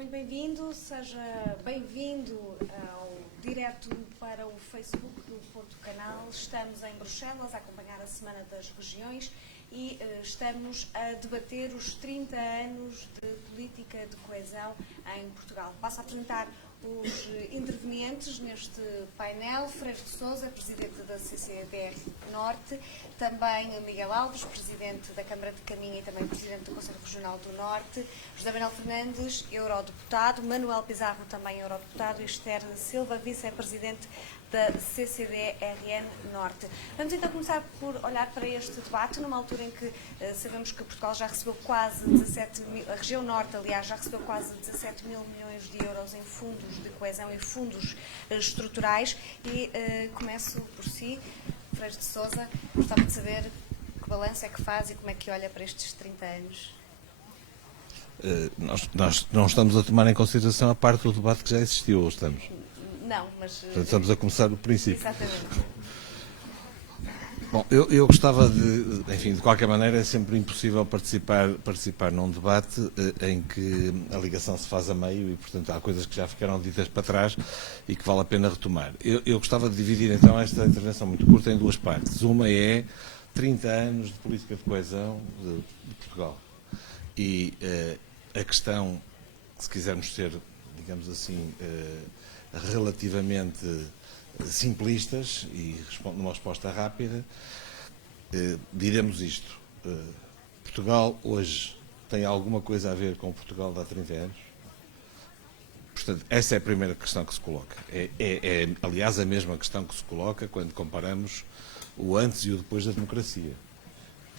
Muito bem-vindo, seja bem-vindo ao direto para o Facebook do Porto Canal. Estamos em Bruxelas a acompanhar a Semana das Regiões e estamos a debater os 30 anos de política de coesão em Portugal. Passo a apresentar os intervenientes neste painel: Freire de Sousa, Presidente da CCDR Norte, também Miguel Alves, Presidente da Câmara de Caminha e também Presidente do Conselho Regional do Norte, José Manuel Fernandes, Eurodeputado, Manuel Pizarro, também Eurodeputado, e Esther Silva, Vice-Presidente da CCDRN Norte. Vamos então começar por olhar para este debate, numa altura em que sabemos que Portugal já recebeu quase 17 mil, a região Norte, aliás, já recebeu quase 17 mil milhões de euros em fundos de coesão e fundos estruturais. E começo por si, Freire de Sousa. Gostava de saber que balanço é que faz e como é que olha para estes 30 anos. Nós não estamos a tomar em consideração a parte do debate que já existiu, ou estamos? Não, mas... Portanto, estamos a começar do princípio. Exatamente. Bom, eu gostava enfim, de qualquer maneira é sempre impossível participar num debate em que a ligação se faz a meio e, portanto, há coisas que já ficaram ditas para trás e que vale a pena retomar. Eu gostava de dividir, então, esta intervenção muito curta em duas partes. Uma é 30 anos de política de coesão de Portugal. E a questão, se quisermos ser, digamos assim, relativamente simplistas e numa resposta rápida, diremos isto: Portugal hoje tem alguma coisa a ver com Portugal de há 30 anos? Portanto, essa é a primeira questão que se coloca. É, aliás, a mesma questão que se coloca quando comparamos o antes e o depois da democracia,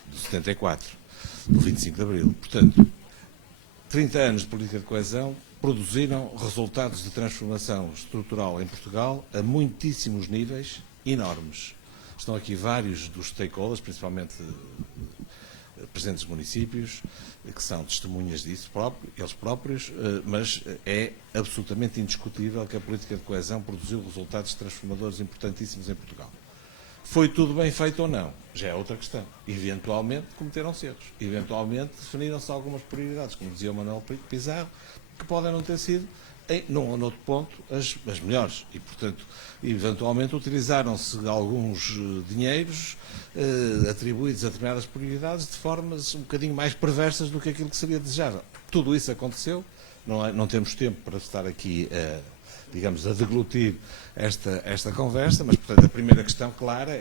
do 74, do 25 de Abril. Portanto, 30 anos de política de coesão produziram resultados de transformação estrutural em Portugal a muitíssimos níveis enormes. Estão aqui vários dos stakeholders, principalmente presidentes de municípios, que são testemunhas disso eles próprios, mas é absolutamente indiscutível que a política de coesão produziu resultados transformadores importantíssimos em Portugal. Foi tudo bem feito ou não? Já é outra questão. Eventualmente cometeram-se erros. Eventualmente definiram-se algumas prioridades, como dizia o Manuel Pizarro, que podem não ter sido, num ou noutro ponto, as melhores. E, portanto, eventualmente utilizaram-se alguns dinheiros atribuídos a determinadas prioridades de formas um bocadinho mais perversas do que aquilo que seria desejável. Tudo isso aconteceu. Não temos tempo para estar aqui digamos, a deglutir esta conversa, mas, portanto, a primeira questão clara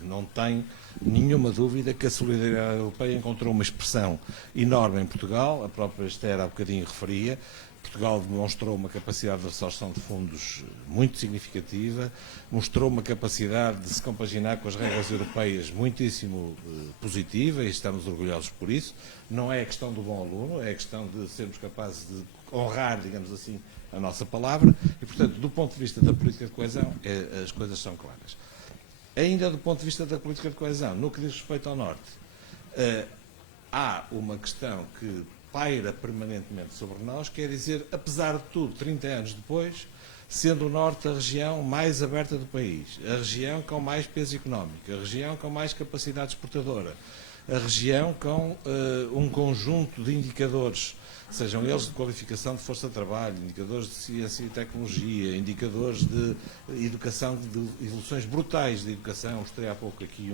não tem nenhuma dúvida que a solidariedade europeia encontrou uma expressão enorme em Portugal. A própria Esther há bocadinho referia. Portugal demonstrou uma capacidade de absorção de fundos muito significativa, mostrou uma capacidade de se compaginar com as regras europeias muitíssimo positiva, e estamos orgulhosos por isso. Não é a questão do bom aluno, é a questão de sermos capazes de honrar, digamos assim, a nossa palavra, e, portanto, do ponto de vista da política de coesão, as coisas são claras. Ainda do ponto de vista da política de coesão, no que diz respeito ao Norte, há uma questão que paira permanentemente sobre nós, quer dizer, apesar de tudo, 30 anos depois, sendo o Norte a região mais aberta do país, a região com mais peso económico, a região com mais capacidade exportadora, a região com um conjunto de indicadores, sejam eles de qualificação de força de trabalho, indicadores de ciência e tecnologia, indicadores de educação, de evoluções brutais de educação. Mostrei há pouco aqui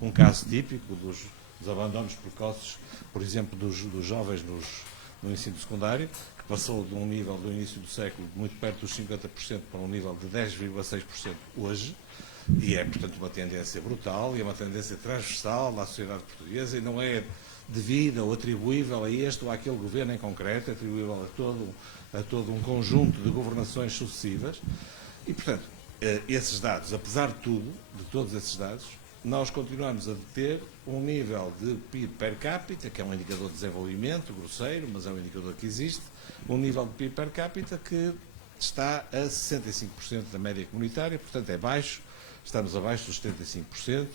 um caso típico dos abandonos precoces, por exemplo, dos jovens no ensino secundário, que passou de um nível do início do século muito perto dos 50% para um nível de 10,6% hoje, e é, portanto, uma tendência brutal e é uma tendência transversal à sociedade portuguesa, e não é devida ou atribuível a este ou àquele governo em concreto, é atribuível a todo um conjunto de governações sucessivas. E, portanto, esses dados, apesar de tudo, de todos esses dados, nós continuamos a ter um nível de PIB per capita, que é um indicador de desenvolvimento grosseiro, mas é um indicador que existe, um nível de PIB per capita que está a 65% da média comunitária, portanto é baixo, estamos abaixo dos 75%.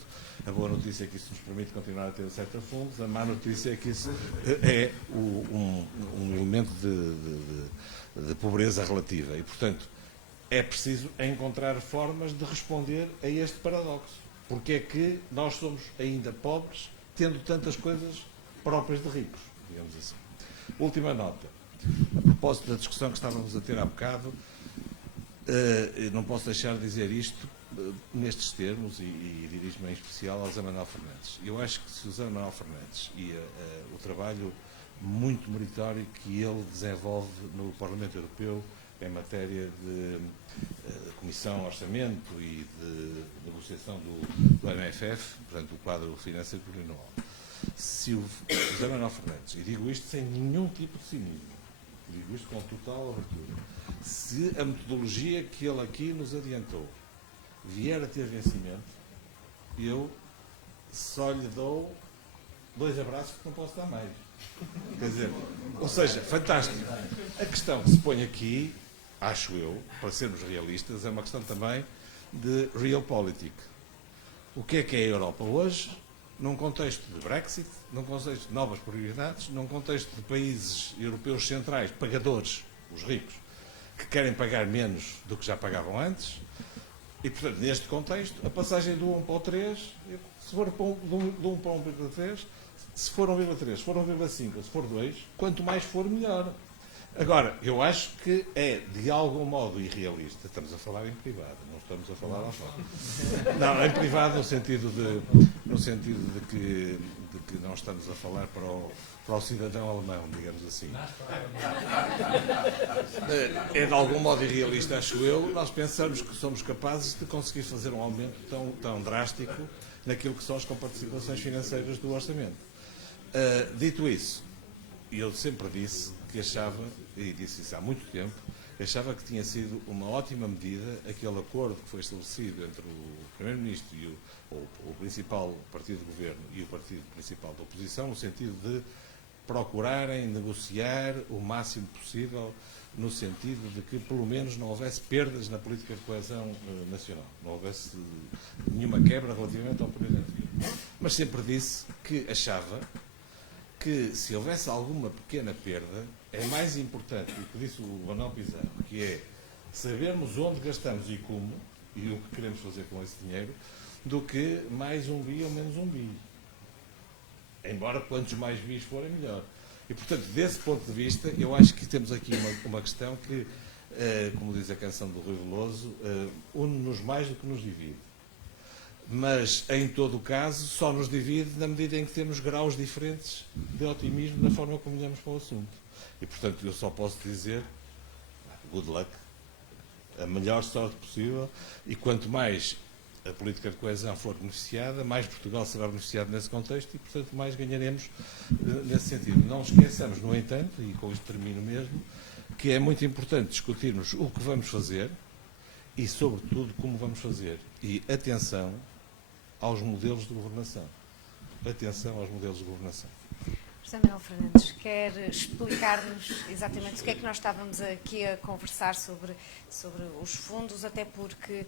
A boa notícia é que isso nos permite continuar a ter certos fundos, a má notícia é que isso é um elemento de pobreza relativa e, portanto, é preciso encontrar formas de responder a este paradoxo. Porque é que nós somos ainda pobres, tendo tantas coisas próprias de ricos, digamos assim. Última nota. A propósito da discussão que estávamos a ter há bocado, não posso deixar de dizer isto nestes termos e dirijo-me em especial ao José Manuel Fernandes. Eu acho que se o José Manuel Fernandes e o trabalho muito meritório que ele desenvolve no Parlamento Europeu em matéria de Comissão Orçamento e de negociação do MFF, portanto, o quadro financeiro plurianual. Se o José Manuel Fernandes, e digo isto sem nenhum tipo de cinismo, digo isto com total abertura, se a metodologia que ele aqui nos adiantou vier a ter vencimento, eu só lhe dou 2 abraços que não posso dar mais. Quer dizer, ou seja, fantástico. A questão que se põe aqui, acho eu, para sermos realistas, é uma questão também de realpolitik. O que é a Europa hoje, num contexto de Brexit, num contexto de novas prioridades, num contexto de países europeus centrais, pagadores, os ricos, que querem pagar menos do que já pagavam antes, e, portanto, neste contexto, a passagem do 1 para o 3, se for do 1 para 1,3, se for 1,3, se for 1,5, se for 2, quanto mais for, melhor. Agora, eu acho que é, de algum modo, irrealista. Estamos a falar em privado, não estamos a falar lá fora. Não, em privado no sentido de que não estamos a falar para o cidadão alemão, digamos assim. É de algum modo irrealista, acho eu, nós pensamos que somos capazes de conseguir fazer um aumento tão drástico naquilo que são as comparticipações financeiras do orçamento. Dito isso, eu sempre disse que achava, e disse isso há muito tempo, achava que tinha sido uma ótima medida aquele acordo que foi estabelecido entre o Primeiro-Ministro e o principal partido de governo e o partido principal da oposição, no sentido de procurarem negociar o máximo possível, no sentido de que pelo menos não houvesse perdas na política de coesão nacional, não houvesse nenhuma quebra relativamente ao período anterior. Mas sempre disse que achava que se houvesse alguma pequena perda, é mais importante o que disse o Manuel Pizarro, que é sabermos onde gastamos e como, e o que queremos fazer com esse dinheiro, do que mais um bi ou menos um bi. Embora quantos mais bis forem, melhor. E, portanto, desse ponto de vista, eu acho que temos aqui uma questão que, como diz a canção do Rui Veloso, une-nos mais do que nos divide. Mas, em todo o caso, só nos divide na medida em que temos graus diferentes de otimismo na forma como olhamos para o assunto. E, portanto, eu só posso dizer, good luck, a melhor sorte possível, e quanto mais a política de coesão for beneficiada, mais Portugal será beneficiado nesse contexto e, portanto, mais ganharemos nesse sentido. Não esqueçamos, no entanto, e com isto termino mesmo, que é muito importante discutirmos o que vamos fazer e, sobretudo, como vamos fazer. E atenção aos modelos de governação. Atenção aos modelos de governação. José Manuel Fernandes, quer explicar-nos exatamente o que é que nós estávamos aqui a conversar sobre os fundos, até porque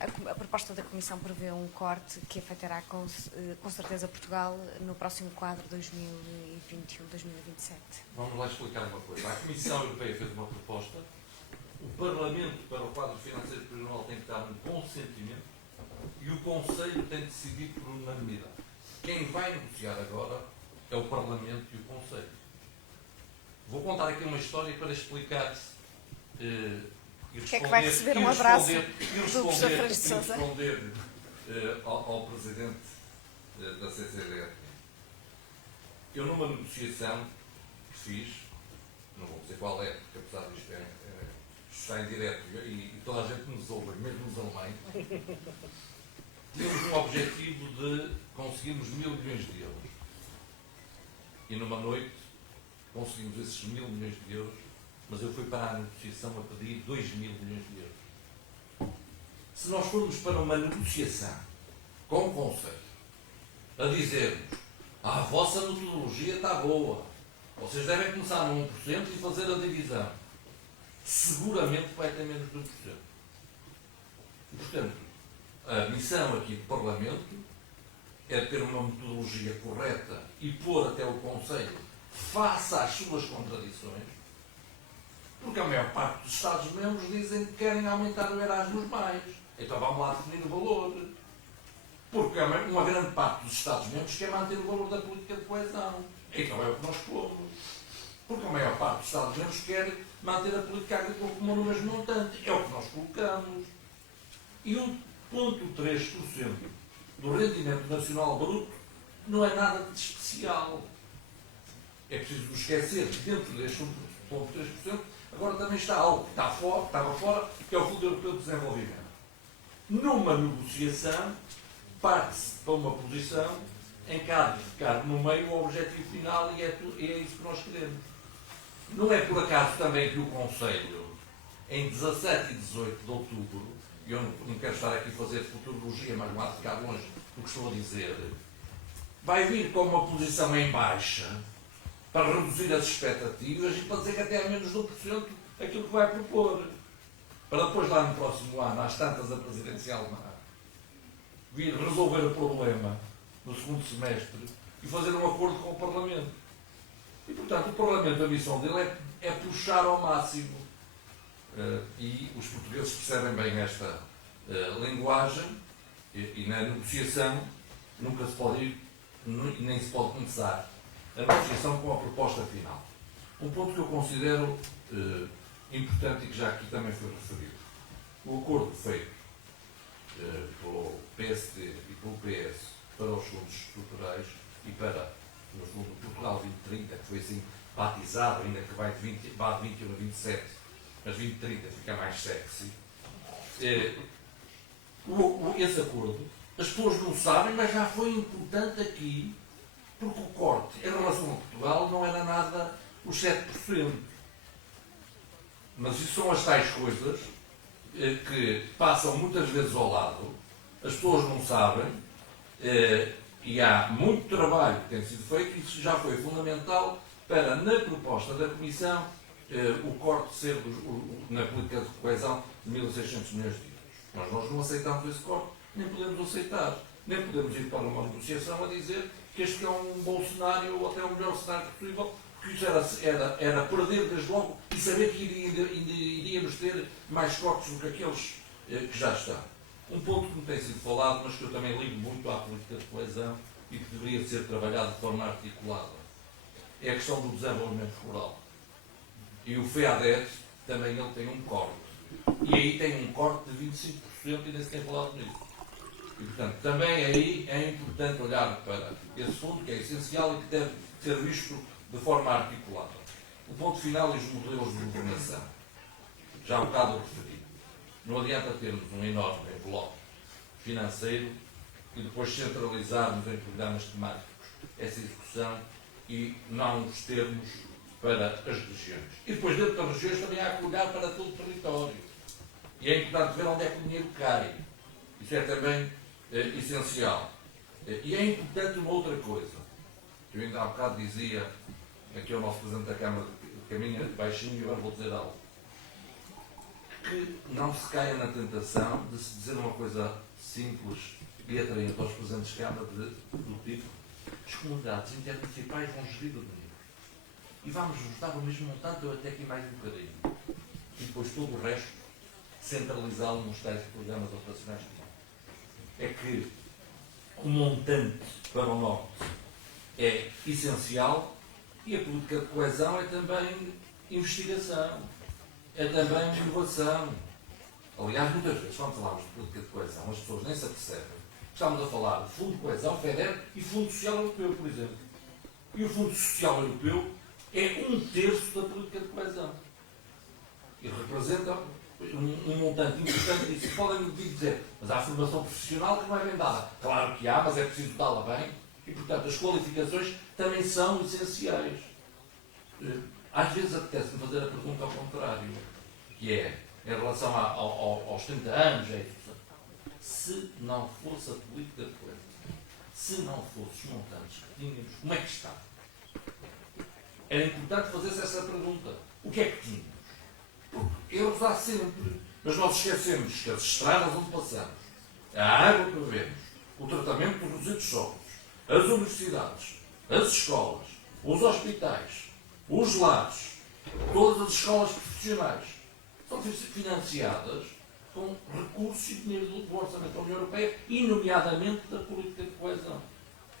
a proposta da Comissão prevê um corte que afetará com certeza Portugal no próximo quadro 2021-2027. Vamos lá explicar uma coisa. A Comissão Europeia fez uma proposta, o Parlamento para o quadro financeiro plurianual tem que dar um consentimento e o Conselho tem de decidir por unanimidade. Quem vai negociar agora é o Parlamento e o Conselho. Vou contar aqui uma história para explicar e que é que vai receber um abraço do professor Francisco de Sousa? Responder ao Presidente da CCDR. Eu, numa negociação que fiz, não vou dizer qual é, porque apesar disto está em direto e toda a gente nos ouve, mesmo os alemães, tínhamos um objetivo de conseguirmos 1.000 milhões de euros. E numa noite conseguimos esses 1.000 milhões de euros, mas eu fui para a negociação a pedir 2.000 milhões de euros. Se nós formos para uma negociação com o Conselho a dizermos a vossa metodologia está boa, vocês devem começar no 1% e fazer a divisão, seguramente vai ter menos de 1%. E, portanto, a missão aqui do Parlamento é ter uma metodologia correta e pôr até o Conselho face às suas contradições, porque a maior parte dos Estados-membros dizem que querem aumentar o Erasmus mais. Então vamos lá definir o valor. Porque uma grande parte dos Estados-membros quer manter o valor da política de coesão. Então é o que nós pomos. Porque a maior parte dos Estados-membros quer manter a política agrícola no mesmo montante. É o que nós colocamos. E 1,3% do rendimento nacional bruto não é nada de especial. É preciso nos esquecer que dentro deste 1,3% agora também está algo que estava fora, que é o Fundo Europeu de Desenvolvimento. Numa negociação, parte-se para uma posição em que há de ficar no meio o objetivo final e é isso que nós queremos. Não é por acaso também que o Conselho, em 17 e 18 de outubro, e eu não quero estar aqui a fazer futurologia, mas não há de ficar longe do que estou a dizer, vai vir com uma posição em baixa para reduzir as expectativas e para dizer que até a menos de 1% aquilo que vai propor. Para depois, lá no próximo ano, às tantas, a presidência alemã vir resolver o problema no segundo semestre e fazer um acordo com o Parlamento. E, portanto, o Parlamento, a missão dele é puxar ao máximo. E os portugueses percebem bem esta linguagem e na negociação nunca se pode ir, nem se pode começar a negociação com a proposta final. Um ponto que eu considero importante e que já aqui também foi referido. O acordo feito pelo PSD e pelo PS para os fundos estruturais e para, no fundo, Portugal 2030, que foi assim batizado, ainda que vai de 21 a 27, mas 2030 fica mais sexy. Esse acordo, as pessoas não sabem, mas já foi importante aqui, porque o corte em relação a Portugal não era nada os 7%. Mas isso são as tais coisas que passam muitas vezes ao lado, as pessoas não sabem, e há muito trabalho que tem sido feito, e isso já foi fundamental para, na proposta da Comissão, o corte ser na política de coesão de 1.600 milhões de euros. Mas nós não aceitamos esse corte, nem podemos aceitar, nem podemos ir para uma negociação a dizer que este é um bom cenário ou até o melhor cenário possível, porque isso era perder desde logo e saber que iríamos ter mais cortes do que aqueles que já estão. Um ponto que não tem sido falado, mas que eu também ligo muito à política de coesão e que deveria ser trabalhado de forma articulada, é a questão do desenvolvimento rural. E o FEADER também ele tem um corte. E aí tem um corte de 25% e nem se tem falado nisso. E, portanto, também aí é importante olhar para esse fundo, que é essencial e que deve ser visto de forma articulada. O ponto final e os modelos de governação. Já há um bocado referi. Não adianta termos um enorme envelope financeiro e depois centralizarmos em programas temáticos essa execução e não os termos para as regiões. E depois dentro das regiões também há que olhar para todo o território. E é importante ver onde é que o dinheiro cai. Isso é também essencial. E é importante uma outra coisa. Eu ainda há bocado dizia, aqui é o nosso Presidente da Câmara de caminha baixinho, e agora vou dizer algo. Que não se caia na tentação de se dizer uma coisa simples e atraente aos Presidentes de Câmara do tipo: as comunidades intermunicipais vão gerir o dinheiro. E vamos nos dar o mesmo montante ou até aqui mais um bocadinho. E depois todo o resto centralizá-lo nos tais programas operacionais. É que o montante para o Norte é essencial e a política de coesão é também investigação, é também inovação. Aliás, muitas vezes, quando falamos de política de coesão, as pessoas nem se apercebem. Estamos a falar de Fundo de Coesão, FEDER e Fundo Social Europeu, por exemplo. E o Fundo Social Europeu é 1/3 da política de coesão. E representa um montante importante disso. Podem dizer, mas há formação profissional que não é bem dada. Claro que há, mas é preciso dá-la bem. E, portanto, as qualificações também são essenciais. Às vezes apetece-me fazer a pergunta ao contrário, que é, em relação aos 30 anos, é isso. Se não fosse a política de coesão, se não fosse os montantes que tínhamos, como é que está? Era importante fazer-se essa pergunta. O que é que tínhamos? Porque erros há sempre, mas nós esquecemos que as estradas onde passamos, a água que bebemos, o tratamento dos resíduos sólidos, as universidades, as escolas, os hospitais, os lares, todas as escolas profissionais são financiadas com recursos e dinheiro do Orçamento da União Europeia e, nomeadamente, da política de coesão.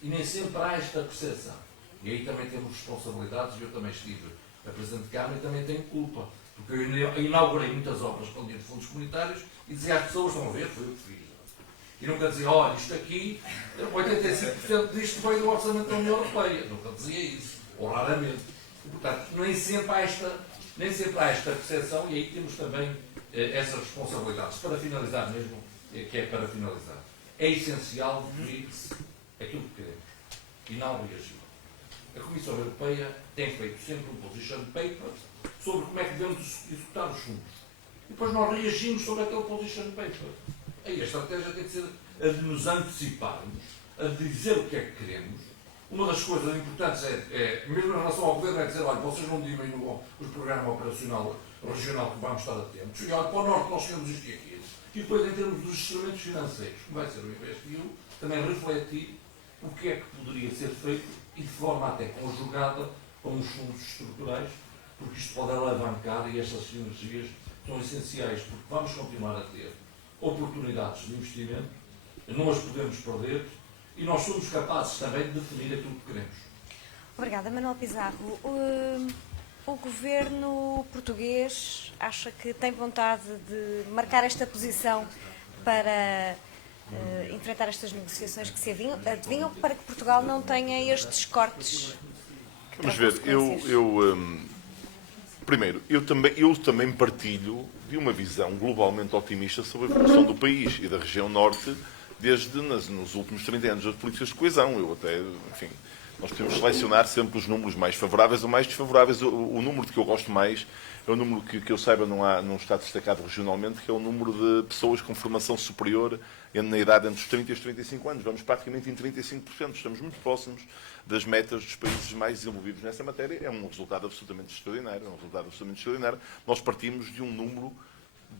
E nem sempre há esta percepção. E aí também temos responsabilidades, e eu também estive A Presidente de Câmara também tem culpa, porque eu inaugurei muitas obras com dinheiro de fundos comunitários e dizia às pessoas, vão ver, foi eu que fiz. E nunca dizia, olha, isto aqui, 85% disto veio do orçamento da União Europeia. Nunca dizia isso, ou raramente. E, portanto, nem sempre há esta percepção, e aí temos também essas responsabilidades. Para finalizar mesmo, que é para finalizar, é essencial definir-se aquilo que queremos e não reagir. A Comissão Europeia tem feito sempre um position paper sobre como é que devemos executar os fundos. E depois nós reagimos sobre aquele position paper. Aí a estratégia tem que ser a de nos anteciparmos, a de dizer o que é que queremos. Uma das coisas importantes mesmo em relação ao governo, é dizer, olha, vocês não diminuam o programa operacional regional que vamos estar atentos. E olha, para o Norte nós queremos isto e aquilo. E depois, em termos dos instrumentos financeiros, que vai ser o InvestEU, também refletir o que é que poderia ser feito e de forma até conjugada com os fundos estruturais, porque isto pode alavancar e estas sinergias são essenciais, porque vamos continuar a ter oportunidades de investimento, não as podemos perder e nós somos capazes também de definir aquilo que queremos. Obrigada, Manuel Pizarro. O governo português acha que tem vontade de marcar esta posição para enfrentar estas negociações que se adivinham para que Portugal não tenha estes cortes? Vamos ver, primeiro, eu também partilho de uma visão globalmente otimista sobre a evolução do país e da região norte nos últimos 30 anos das políticas de coesão. Nós podemos selecionar sempre os números mais favoráveis ou mais desfavoráveis. O número de que eu gosto mais é o número que eu saiba não está destacado regionalmente, que é o número de pessoas com formação superior na idade entre os 30 e os 35 anos. Vamos praticamente em 35%. Estamos muito próximos das metas dos países mais desenvolvidos nessa matéria. É um resultado absolutamente extraordinário. Nós partimos de um número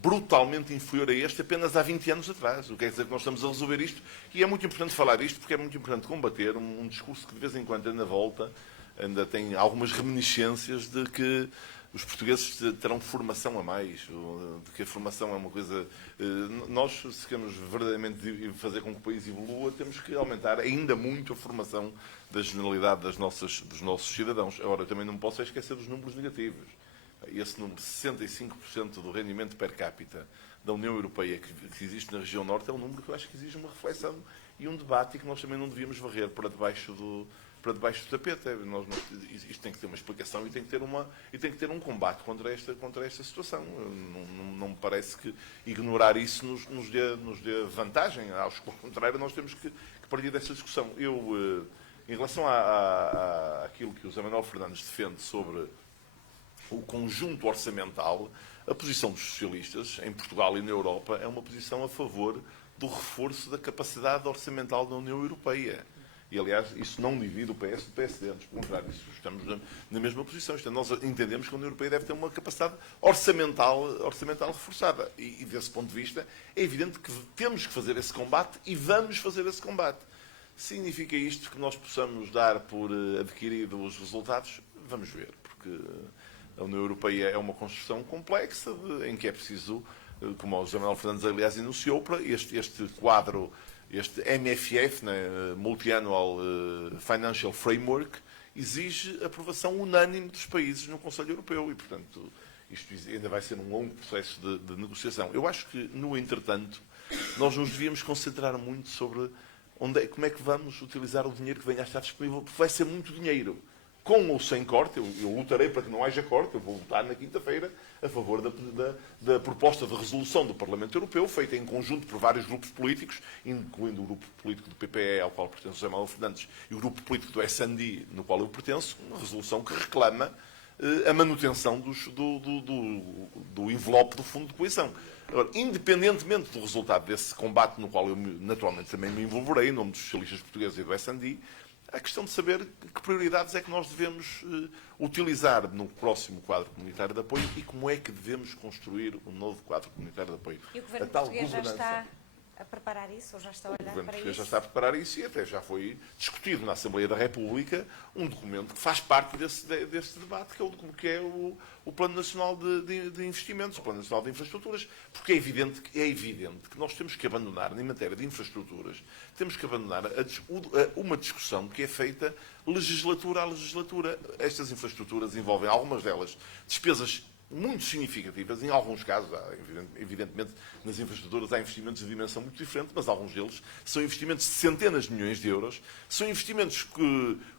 brutalmente inferior a este apenas há 20 anos atrás. O que quer dizer que nós estamos a resolver isto? E é muito importante falar isto, porque é muito importante combater um discurso que de vez em quando anda volta, ainda tem algumas reminiscências de que os portugueses terão formação a mais, de que a formação é uma coisa... Nós, se queremos verdadeiramente fazer com que o país evolua, temos que aumentar ainda muito a formação da generalidade dos nossos cidadãos. Agora, eu também não posso esquecer dos números negativos. Esse número, 65% do rendimento per capita da União Europeia que existe na região norte, é um número que eu acho que exige uma reflexão e um debate e que nós também não devíamos varrer para debaixo do tapete. Isto tem que ter uma explicação e tem que ter um combate contra esta situação. Não me parece que ignorar isso nos dê vantagem. Acho que, ao contrário, nós temos que partir dessa discussão. Em relação àquilo que o José Manuel Fernandes defende sobre o conjunto orçamental, a posição dos socialistas em Portugal e na Europa é uma posição a favor do reforço da capacidade orçamental da União Europeia. E, aliás, isso não divide o PS do PSD, antes, pelo contrário, estamos na mesma posição. Nós entendemos que a União Europeia deve ter uma capacidade orçamental reforçada. E, desse ponto de vista, é evidente que temos que fazer esse combate e vamos fazer esse combate. Significa isto que nós possamos dar por adquirido os resultados? Vamos ver, porque a União Europeia é uma construção complexa em que é preciso, como o José Manuel Fernandes, aliás, enunciou, para este quadro, este MFF, Multi-Annual Financial Framework, exige aprovação unânime dos países no Conselho Europeu e, portanto, isto ainda vai ser um longo processo de negociação. Eu acho que, no entretanto, nós nos devíamos concentrar muito sobre como é que vamos utilizar o dinheiro que venha a estar disponível, porque vai ser muito dinheiro. Com ou sem corte, eu lutarei para que não haja corte, eu vou votar na quinta-feira a favor da proposta de resolução do Parlamento Europeu, feita em conjunto por vários grupos políticos, incluindo o grupo político do PPE, ao qual pertence José Manuel Fernandes, e o grupo político do SND, no qual eu pertenço, uma resolução que reclama a manutenção do envelope do Fundo de Coesão. Agora, independentemente do resultado desse combate, no qual eu naturalmente também me envolverei, em nome dos socialistas portugueses e do SND, a questão de saber que prioridades é que nós devemos utilizar no próximo quadro comunitário de apoio e como é que devemos construir um novo quadro comunitário de apoio. E o Governo português já está a preparar isso, ou já está a O olhar Governo para português isso? já está a preparar isso e até já foi discutido na Assembleia da República um documento que faz parte desse debate, que é o Plano Nacional de Investimentos, o Plano Nacional de Infraestruturas, porque é evidente que nós temos que abandonar, em matéria de infraestruturas, temos que abandonar uma discussão que é feita legislatura a legislatura. Estas infraestruturas envolvem, algumas delas, despesas muito significativas. Em alguns casos, evidentemente, nas infraestruturas há investimentos de dimensão muito diferente, mas alguns deles são investimentos de centenas de milhões de euros, são investimentos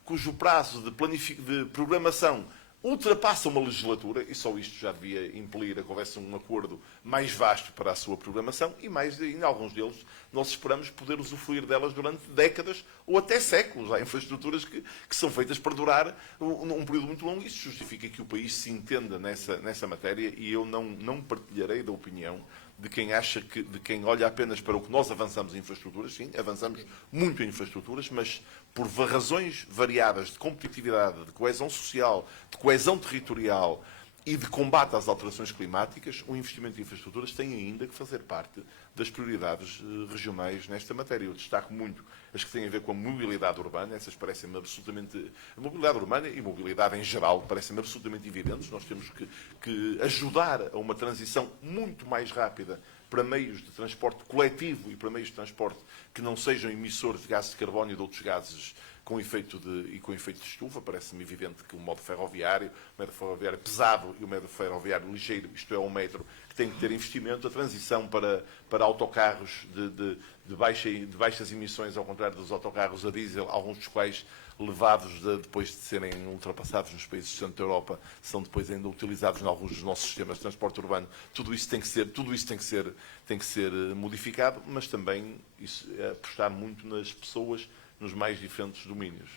cujo prazo de programação ultrapassa uma legislatura, e só isto já devia impelir a que houvesse um acordo mais vasto para a sua programação, e em alguns deles nós esperamos poder usufruir delas durante décadas ou até séculos. Há infraestruturas que são feitas para durar um período muito longo. Isso justifica que o país se entenda nessa matéria, e eu não partilharei da opinião de quem acha de quem olha apenas para o que nós avançamos em infraestruturas. Sim, avançamos muito em infraestruturas, mas por razões variadas de competitividade, de coesão social, de coesão territorial e de combate às alterações climáticas, o investimento em infraestruturas tem ainda que fazer parte das prioridades regionais nesta matéria. Eu destaco muito as que têm a ver com a mobilidade urbana. Essas parecem-me absolutamente... A mobilidade urbana e a mobilidade em geral parecem-me absolutamente evidentes. Nós temos que ajudar a uma transição muito mais rápida para meios de transporte coletivo e para meios de transporte que não sejam emissores de gases de carbono e de outros gases com efeito de estufa. Parece-me evidente que o modo ferroviário pesado e o modo ferroviário ligeiro, isto é, o metro, que tem que ter investimento. A transição para autocarros de baixas emissões, ao contrário dos autocarros a diesel, alguns dos quais levados depois de serem ultrapassados nos países do centro da Europa, são depois ainda utilizados em alguns dos nossos sistemas de transporte urbano. Tudo isso tem que ser modificado, mas também apostar muito nas pessoas nos mais diferentes domínios.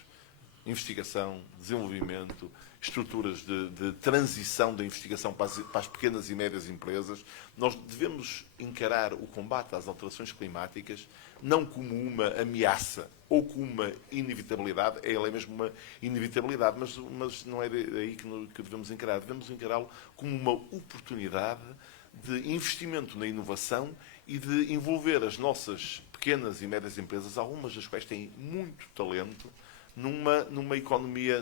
Investigação, desenvolvimento, estruturas de transição da investigação para as pequenas e médias empresas. Nós devemos encarar o combate às alterações climáticas não como uma ameaça ou como uma inevitabilidade. Ela é mesmo uma inevitabilidade, mas não é daí que devemos encarar. Devemos encará-lo como uma oportunidade de investimento na inovação e de envolver as nossas pequenas e médias empresas, algumas das quais têm muito talento, numa economia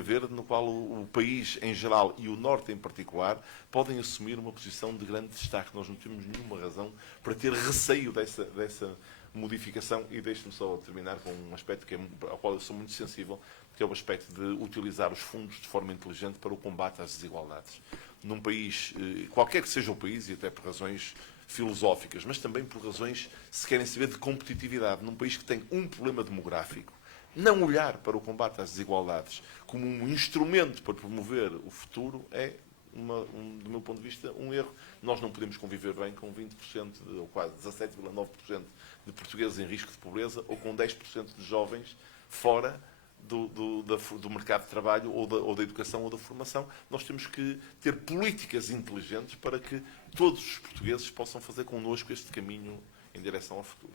verde, no qual o país em geral e o Norte em particular podem assumir uma posição de grande destaque. Nós não temos nenhuma razão para ter receio dessa modificação. E deixe-me só terminar com um aspecto ao qual eu sou muito sensível, que é o aspecto de utilizar os fundos de forma inteligente para o combate às desigualdades. Num país, qualquer que seja o país, e até por razões filosóficas, mas também por razões, se querem saber, de competitividade, num país que tem um problema demográfico, não olhar para o combate às desigualdades como um instrumento para promover o futuro é, do meu ponto de vista, um erro. Nós não podemos conviver bem com 20%, ou quase 17,9% de portugueses em risco de pobreza, ou com 10% de jovens fora do mercado de trabalho, ou da educação, ou da formação. Nós temos que ter políticas inteligentes para que todos os portugueses possam fazer connosco este caminho em direção ao futuro.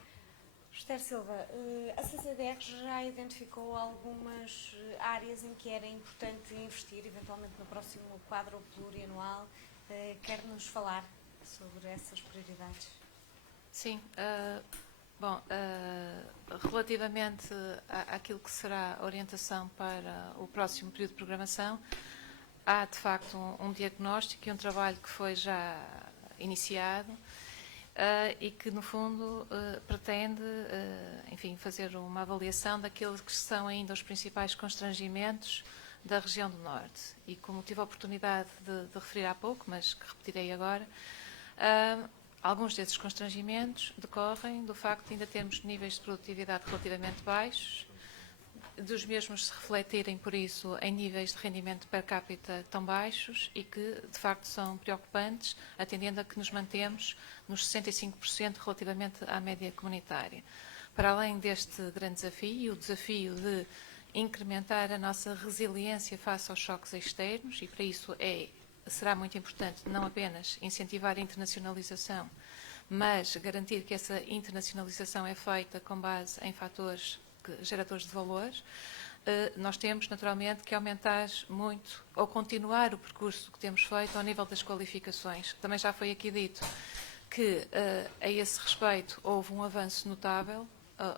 José Silva, a CCDR já identificou algumas áreas em que era importante investir, eventualmente no próximo quadro plurianual. Quer-nos falar sobre essas prioridades? Sim. Relativamente àquilo que será a orientação para o próximo período de programação, há, de facto, um diagnóstico e um trabalho que foi já iniciado e que, no fundo, pretende, fazer uma avaliação daqueles que são ainda os principais constrangimentos da região do Norte. E como tive a oportunidade de referir há pouco, mas que repetirei agora, alguns desses constrangimentos decorrem do facto de ainda termos níveis de produtividade relativamente baixos, dos mesmos se refletirem, por isso, em níveis de rendimento per capita tão baixos e que, de facto, são preocupantes, atendendo a que nos mantemos nos 65% relativamente à média comunitária. Para além deste grande desafio, o desafio de incrementar a nossa resiliência face aos choques externos, e para isso será muito importante não apenas incentivar a internacionalização, mas garantir que essa internacionalização é feita com base em fatores geradores de valor. Nós temos, naturalmente, que aumentar muito ou continuar o percurso que temos feito ao nível das qualificações. Também já foi aqui dito que, a esse respeito, houve um avanço notável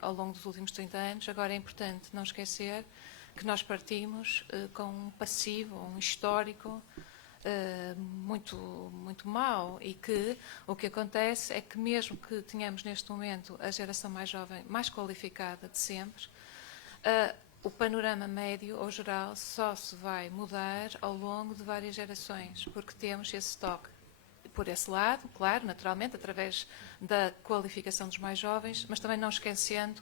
ao longo dos últimos 30 anos. Agora é importante não esquecer que nós partimos com um passivo, um histórico muito, muito mau, e que o que acontece é que, mesmo que tenhamos neste momento a geração mais jovem, mais qualificada de sempre, o panorama médio ou geral só se vai mudar ao longo de várias gerações, porque temos esse toque. Por esse lado, claro, naturalmente, através da qualificação dos mais jovens, mas também não esquecendo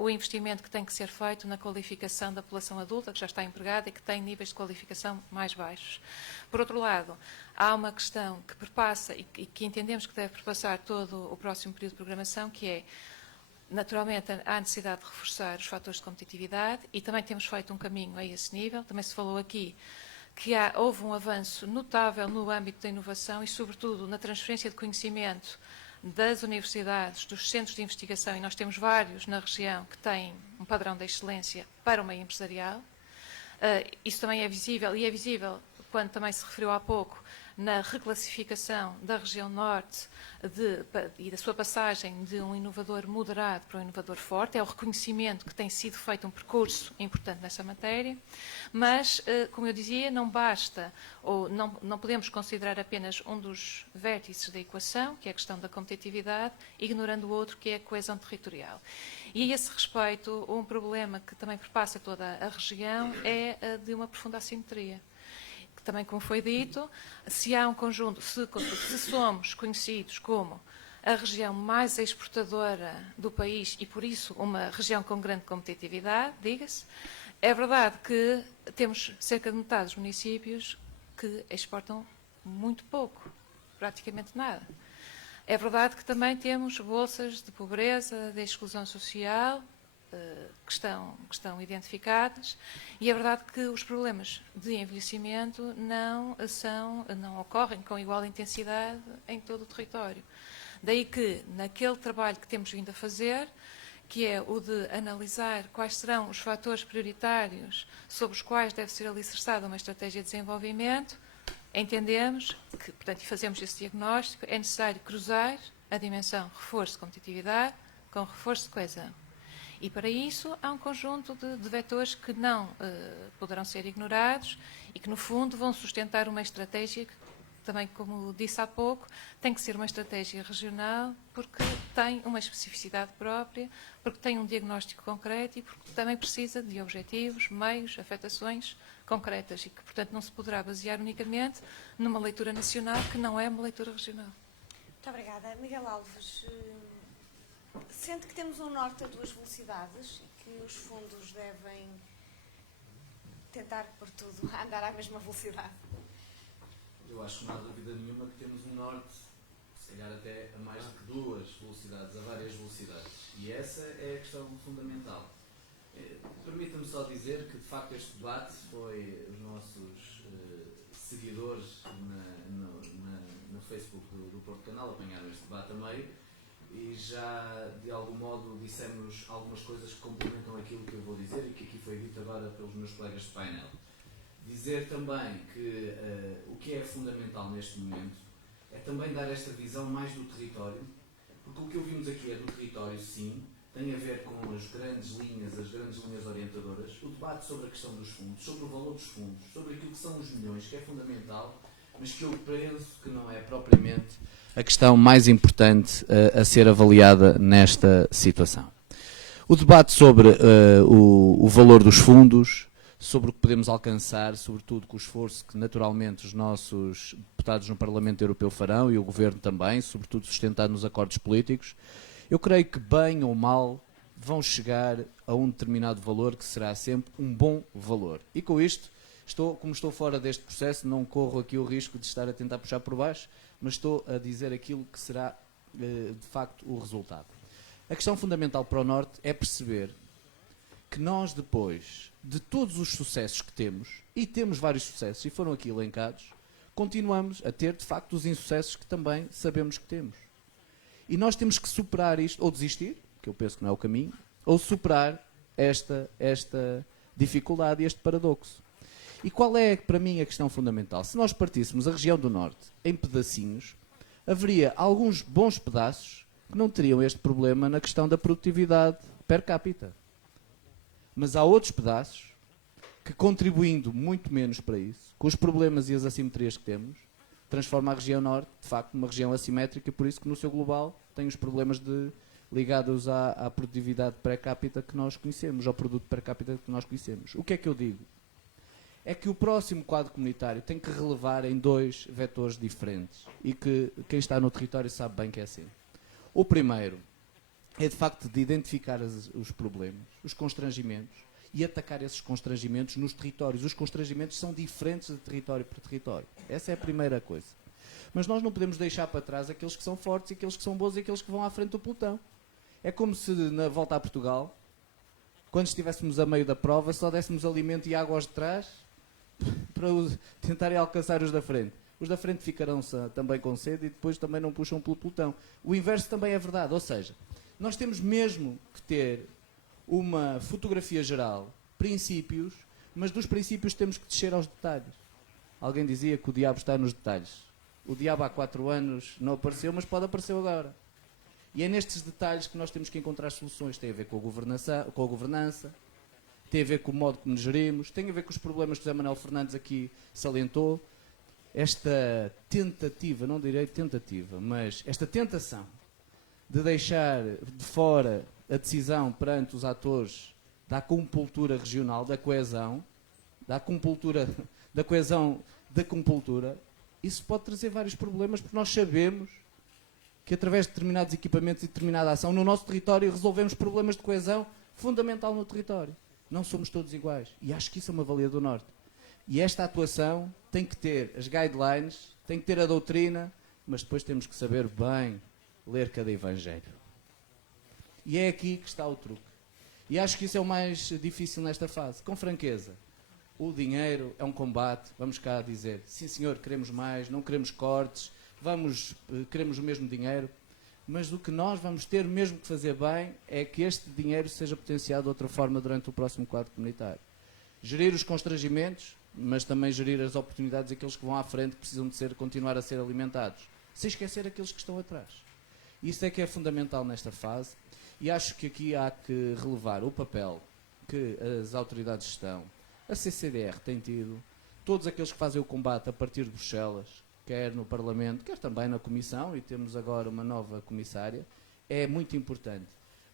o investimento que tem que ser feito na qualificação da população adulta, que já está empregada e que tem níveis de qualificação mais baixos. Por outro lado, há uma questão que perpassa e que entendemos que deve perpassar todo o próximo período de programação, que é, naturalmente, há necessidade de reforçar os fatores de competitividade, e também temos feito um caminho a esse nível. Também se falou aqui que houve um avanço notável no âmbito da inovação e, sobretudo, na transferência de conhecimento das universidades, dos centros de investigação, e nós temos vários na região que têm um padrão de excelência para o meio empresarial. Isso também é visível, e é visível, quando também se referiu há pouco, na reclassificação da região norte e da sua passagem de um inovador moderado para um inovador forte. É o reconhecimento que tem sido feito um percurso importante nessa matéria, mas, como eu dizia, não basta, ou não podemos considerar apenas um dos vértices da equação, que é a questão da competitividade, ignorando o outro, que é a coesão territorial. E, a esse respeito, um problema que também perpassa toda a região é a de uma profunda assimetria. Também, como foi dito, se há um conjunto, se somos conhecidos como a região mais exportadora do país e, por isso, uma região com grande competitividade, diga-se, é verdade que temos cerca de metade dos municípios que exportam muito pouco, praticamente nada. É verdade que também temos bolsas de pobreza, de exclusão social, que estão identificadas, e é verdade que os problemas de envelhecimento não ocorrem com igual intensidade em todo o território. Daí que, naquele trabalho que temos vindo a fazer, que é o de analisar quais serão os fatores prioritários sobre os quais deve ser alicerçada uma estratégia de desenvolvimento, entendemos que, portanto, e fazemos esse diagnóstico, é necessário cruzar a dimensão reforço de competitividade com reforço de coesão. E, para isso, há um conjunto de vetores que não poderão ser ignorados e que, no fundo, vão sustentar uma estratégia que, também, como disse há pouco, tem que ser uma estratégia regional, porque tem uma especificidade própria, porque tem um diagnóstico concreto e porque também precisa de objetivos, meios, afetações concretas, e que, portanto, não se poderá basear unicamente numa leitura nacional que não é uma leitura regional. Muito obrigada. Miguel Alves, sente que temos um norte a duas velocidades e que os fundos devem tentar pôr tudo a andar à mesma velocidade? Eu acho que não há dúvida nenhuma que temos um norte, se calhar até a mais do que duas velocidades, a várias velocidades. E essa é a questão fundamental. Permita-me só dizer que, de facto, este debate foi os nossos seguidores no Facebook do Porto Canal apanharam este debate a meio, e já, de algum modo, dissemos algumas coisas que complementam aquilo que eu vou dizer e que aqui foi dito agora pelos meus colegas de painel. Dizer também que o que é fundamental neste momento é também dar esta visão mais do território, porque o que ouvimos aqui é do território, sim, tem a ver com as grandes linhas orientadoras, o debate sobre a questão dos fundos, sobre o valor dos fundos, sobre aquilo que são os milhões, que é fundamental, mas que eu penso que não é propriamente a questão mais importante a ser avaliada nesta situação. O debate sobre o valor dos fundos, sobre o que podemos alcançar, sobretudo com o esforço que naturalmente os nossos deputados no Parlamento Europeu farão e o Governo também, sobretudo sustentado nos acordos políticos, eu creio que, bem ou mal, vão chegar a um determinado valor que será sempre um bom valor. E com isto, como estou fora deste processo, não corro aqui o risco de estar a tentar puxar por baixo, mas estou a dizer aquilo que será, de facto, o resultado. A questão fundamental para o Norte é perceber que nós, depois de todos os sucessos que temos, e temos vários sucessos, e foram aqui elencados, continuamos a ter, de facto, os insucessos que também sabemos que temos. E nós temos que superar isto, ou desistir, que eu penso que não é o caminho, ou superar esta dificuldade e este paradoxo. E qual é, para mim, a questão fundamental? Se nós partíssemos a região do Norte em pedacinhos, haveria alguns bons pedaços que não teriam este problema na questão da produtividade per capita. Mas há outros pedaços que, contribuindo muito menos para isso, com os problemas e as assimetrias que temos, transforma a região norte, de facto, numa região assimétrica, e por isso que no seu global tem os problemas ligados à produtividade per capita que nós conhecemos, ao produto per capita que nós conhecemos. O que é que eu digo? É que o próximo quadro comunitário tem que relevar em 2 vetores diferentes e que quem está no território sabe bem que é assim. O primeiro é, de facto, de identificar os problemas, os constrangimentos e atacar esses constrangimentos nos territórios. Os constrangimentos são diferentes de território para território. Essa é a primeira coisa. Mas nós não podemos deixar para trás aqueles que são fortes, aqueles que são bons e aqueles que vão à frente do pelotão. É como se, na volta a Portugal, quando estivéssemos a meio da prova, só dessemos alimento e água aos de trás para tentarem alcançar os da frente. Os da frente ficarão também com sede e depois também não puxam pelo pelotão. O inverso também é verdade. Ou seja, nós temos mesmo que ter uma fotografia geral, princípios, mas dos princípios temos que descer aos detalhes. Alguém dizia que o diabo está nos detalhes. O diabo há 4 anos não apareceu, mas pode aparecer agora. E é nestes detalhes que nós temos que encontrar soluções. Tem a ver com a governança, tem a ver com o modo como nos gerimos, tem a ver com os problemas que o José Manuel Fernandes aqui salientou. Esta tentativa, não direi tentativa, mas esta tentação de deixar de fora a decisão perante os atores da compultura regional, da coesão, da coesão da compultura, isso pode trazer vários problemas, porque nós sabemos que através de determinados equipamentos e determinada ação no nosso território resolvemos problemas de coesão fundamental no território. Não somos todos iguais. E acho que isso é uma valia do Norte. E esta atuação tem que ter as guidelines, tem que ter a doutrina, mas depois temos que saber bem ler cada evangelho. E é aqui que está o truque. E acho que isso é o mais difícil nesta fase. Com franqueza, o dinheiro é um combate, vamos cá dizer, sim senhor, queremos mais, não queremos cortes, queremos o mesmo dinheiro, mas o que nós vamos ter mesmo que fazer bem é que este dinheiro seja potenciado de outra forma durante o próximo quadro comunitário. Gerir os constrangimentos, mas também gerir as oportunidades daqueles que vão à frente, que precisam de continuar a ser alimentados, sem esquecer aqueles que estão atrás. Isso é que é fundamental nesta fase, e acho que aqui há que relevar o papel que as autoridades estão, a CCDR tem tido, todos aqueles que fazem o combate a partir de Bruxelas, quer no Parlamento, quer também na Comissão, e temos agora uma nova comissária, é muito importante.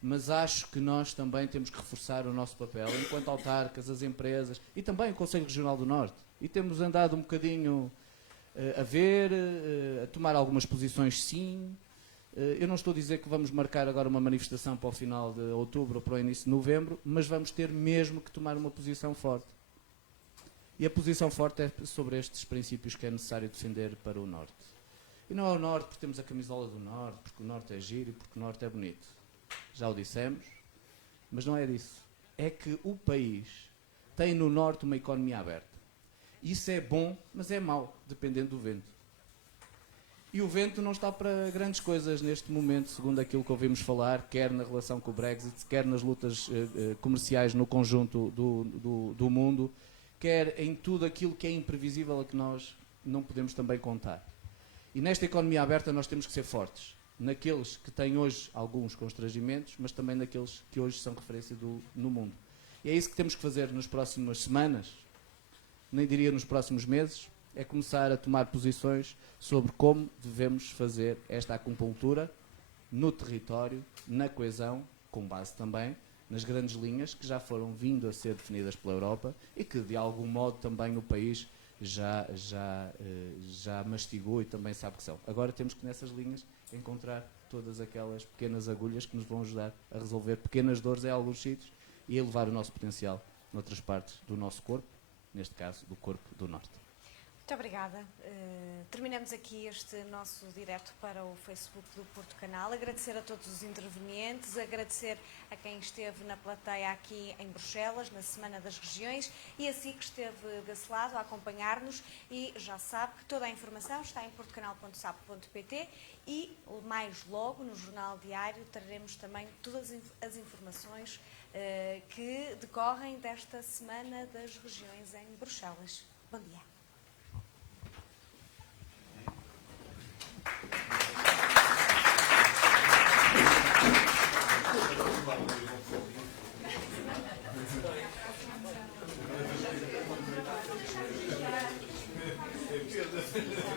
Mas acho que nós também temos que reforçar o nosso papel, enquanto autarcas, as empresas, e também o Conselho Regional do Norte. E temos andado um bocadinho a tomar algumas posições, sim. Eu não estou a dizer que vamos marcar agora uma manifestação para o final de outubro ou para o início de novembro, mas vamos ter mesmo que tomar uma posição forte. E a posição forte é sobre estes princípios que é necessário defender para o Norte. E não é o Norte porque temos a camisola do Norte, porque o Norte é giro e porque o Norte é bonito. Já o dissemos, mas não é disso. É que o país tem no Norte uma economia aberta. Isso é bom, mas é mau, dependendo do vento. E o vento não está para grandes coisas neste momento, segundo aquilo que ouvimos falar, quer na relação com o Brexit, quer nas lutas comerciais no conjunto do mundo, quer em tudo aquilo que é imprevisível a que nós não podemos também contar. E nesta economia aberta nós temos que ser fortes, naqueles que têm hoje alguns constrangimentos, mas também naqueles que hoje são referência no mundo. E é isso que temos que fazer nas próximas semanas, nem diria nos próximos meses, é começar a tomar posições sobre como devemos fazer esta acupuntura no território, na coesão, com base também nas grandes linhas que já foram vindo a ser definidas pela Europa e que de algum modo também o país já mastigou e também sabe que são. Agora temos que nessas linhas encontrar todas aquelas pequenas agulhas que nos vão ajudar a resolver pequenas dores em alguns sítios e a elevar o nosso potencial noutras partes do nosso corpo, neste caso do corpo do Norte. Muito obrigada. Terminamos aqui este nosso direto para o Facebook do Porto Canal. Agradecer a todos os intervenientes, agradecer a quem esteve na plateia aqui em Bruxelas, na Semana das Regiões, e a si que esteve desse lado a acompanhar-nos. E já sabe que toda a informação está em portocanal.sapo.pt e mais logo no Jornal Diário traremos também todas as informações que decorrem desta Semana das Regiões em Bruxelas. Bom dia. Exato.